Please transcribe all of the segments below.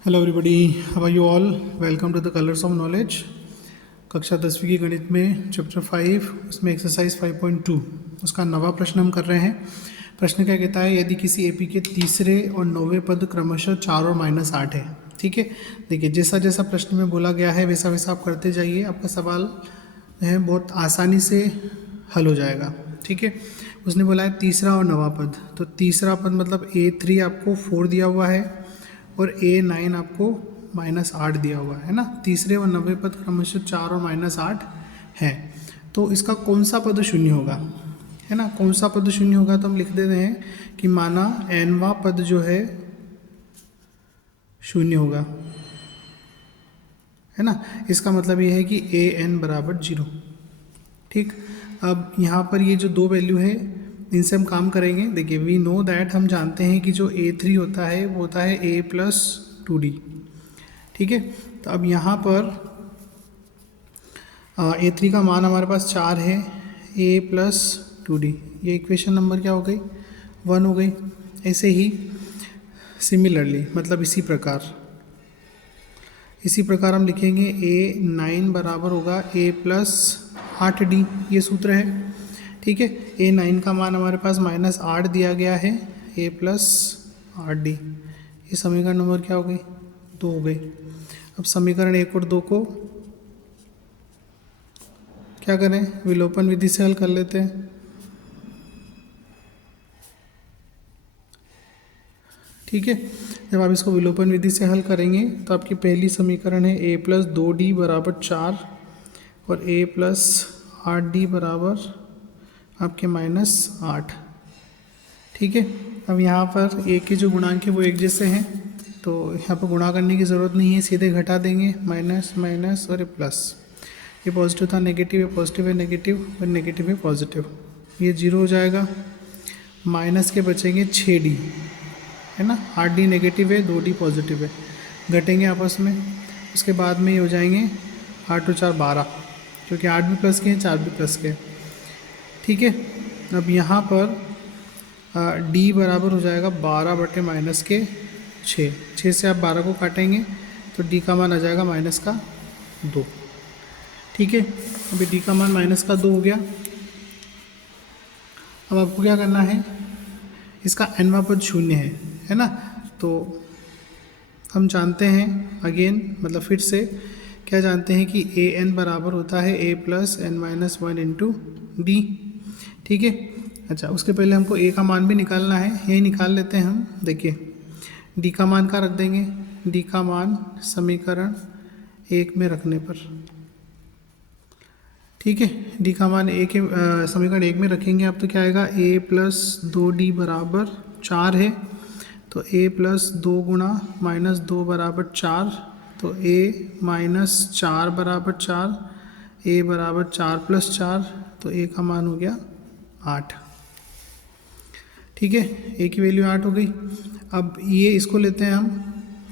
Hello everybody, how are you all. Welcome to the colours of knowledge. कक्षा 10वीं की गणित में चैप्टर 5 उसमें एक्सरसाइज 5.2 उसका नवा प्रश्न हम कर रहे हैं। प्रश्न क्या कहता है, यदि किसी एपी के तीसरे और 9वें पद क्रमशः 4 और -8 है। ठीक है, देखिए जैसा जैसा प्रश्न में बोला गया है वैसा वैसा आप करते जाइए, आपका सवाल है बहुत आसानी से हल हो जाएगा। ठीक है, उसने बोला है तीसरा और 9वां पद, तो तीसरा पद मतलब A3 आपको 4 दिया हुआ है और A9 आपको -8 दिया हुआ है ना। तीसरे और 90 पद क्रमशः 4 और -8 है, तो इसका कौन सा पद शून्य होगा, है ना। कौन सा पद शून्य होगा, तो हम लिख देते हैं कि माना nवां पद जो है शून्य होगा, है ना। इसका मतलब ये है कि an बराबर 0। ठीक, अब यहाँ पर ये जो दो वैल्यू है इनसे हम काम करेंगे। देखिए वी नो दैट, हम जानते हैं कि जो A3 होता है वो होता है A+2D। ठीक है, तो अब यहाँ पर A3 का मान हमारे पास 4 है, A+2D, ये इक्वेशन नंबर क्या हो गई, 1 हो गई। ऐसे ही सिमिलरली मतलब इसी प्रकार हम लिखेंगे A9 बराबर होगा A+8D, ये सूत्र है। ठीक है, A9 का मान हमारे पास -8 दिया गया है, A+8D, ये समीकरण नंबर क्या हो गई, 2 हो गई। अब समीकरण 1 और 2 को क्या करें, विलोपन विधि से हल कर लेते हैं। ठीक है, जब आप इसको विलोपन विधि से हल करेंगे तो आपकी पहली समीकरण है A+2D बराबर 4 और A+8D बराबर आपके -8। ठीक है, अब यहाँ पर ए के जो गुणांक है वो एक जैसे हैं, तो यहाँ पर गुणा करने की ज़रूरत नहीं है, सीधे घटा देंगे, माइनस माइनस और ये प्लस। ये पॉजिटिव था नेगेटिव, है पॉजिटिव है नेगेटिव और नेगेटिव है पॉजिटिव, ये 0 हो जाएगा। माइनस के बचेंगे 6D, है ना। 8D नेगेटिव है, 2D पॉजिटिव है, घटेंगे आपस में। उसके बाद में ये हो जाएंगे 8 और 4 12, क्योंकि 8 भी प्लस के हैं 4 भी प्लस के हैं। ठीक है, अब यहाँ पर D बराबर हो जाएगा 12 बटे -6। 6 से आप 12 को काटेंगे तो D का मान आ जाएगा -2। ठीक है, अभी D का मान -2 हो गया। अब आपको क्या करना है, इसका nवां पद शून्य है ना। तो हम जानते हैं अगेन, मतलब फिर से क्या जानते हैं कि an बराबर होता है A+n-1 इंटू D। ठीक है, अच्छा उसके पहले हमको a का मान भी निकालना है, यही निकाल लेते हैं हम। देखिए d का मान का रख देंगे, d का मान समीकरण 1 में रखने पर। ठीक है, d का मान समीकरण 1 में रखेंगे आप, तो क्या आएगा, A+2D बराबर 4 है, तो A+2 गुणा -2 बराबर 4, तो A-4 बराबर 4, A बराबर 4+4, तो A का मान हो गया 8। ठीक है, A की वैल्यू 8 हो गई। अब ये इसको लेते हैं हम।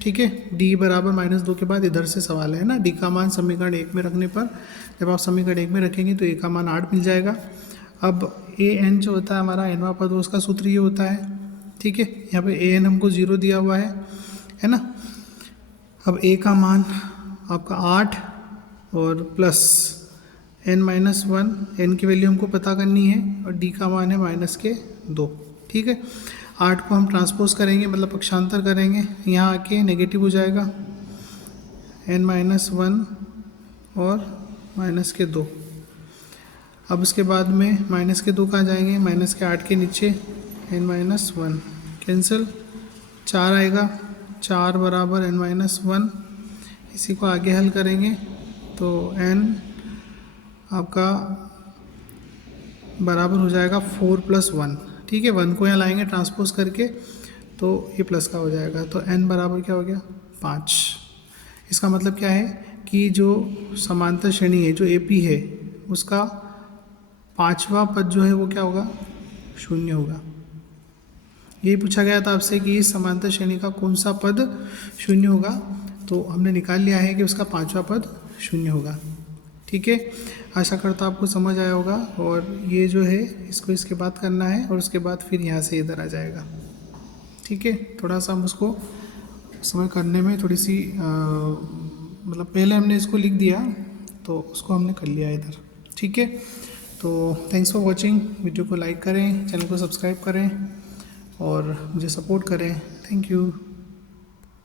ठीक है, D बराबर -2 के बाद इधर से सवाल है ना, D का मान समीकरण 1 में रखने पर, जब आप समीकरण 1 में रखेंगे तो A का मान 8 मिल जाएगा। अब an जो होता है हमारा nवां पद, उसका सूत्र ये होता है। ठीक है, यहाँ पे an हमको 0 दिया हुआ है ना। अब A का मान आपका 8 और प्लस n-1, n की वैल्यू हमको पता करनी है, और D का मान है -2। ठीक है, 8 को हम ट्रांसपोज करेंगे, मतलब पक्षांतर करेंगे, यहाँ आके नेगेटिव हो जाएगा, n-1 और -2। अब उसके बाद में -2 कहाँ जाएंगे, -8 के नीचे n-1 कैंसिल, 4 आएगा, 4 बराबर n-1। इसी को आगे हल करेंगे तो n आपका बराबर हो जाएगा 4 + 1। ठीक है, 1 को यहाँ लाएंगे ट्रांसपोज करके, तो ये प्लस का हो जाएगा, तो n बराबर क्या हो गया, 5। इसका मतलब क्या है कि जो समांतर श्रेणी है, जो AP है, उसका 5वां पद जो है वो क्या होगा, शून्य होगा। यही पूछा गया था आपसे कि इस समांतर श्रेणी का कौन सा पद शून्य होगा, तो हमने निकाल लिया है कि उसका 5वां पद शून्य होगा। ठीक है, आशा करता आपको समझ आया होगा। और ये जो है इसको इसके बाद करना है, और उसके बाद फिर यहाँ से इधर आ जाएगा। ठीक है, थोड़ा सा हम उसको समय करने में थोड़ी सी मतलब पहले हमने इसको लिख दिया तो उसको हमने कर लिया इधर। ठीक है, तो थैंक्स फॉर वॉचिंग। वीडियो को लाइक करें, चैनल को सब्सक्राइब करें और मुझे सपोर्ट करें। Thank you.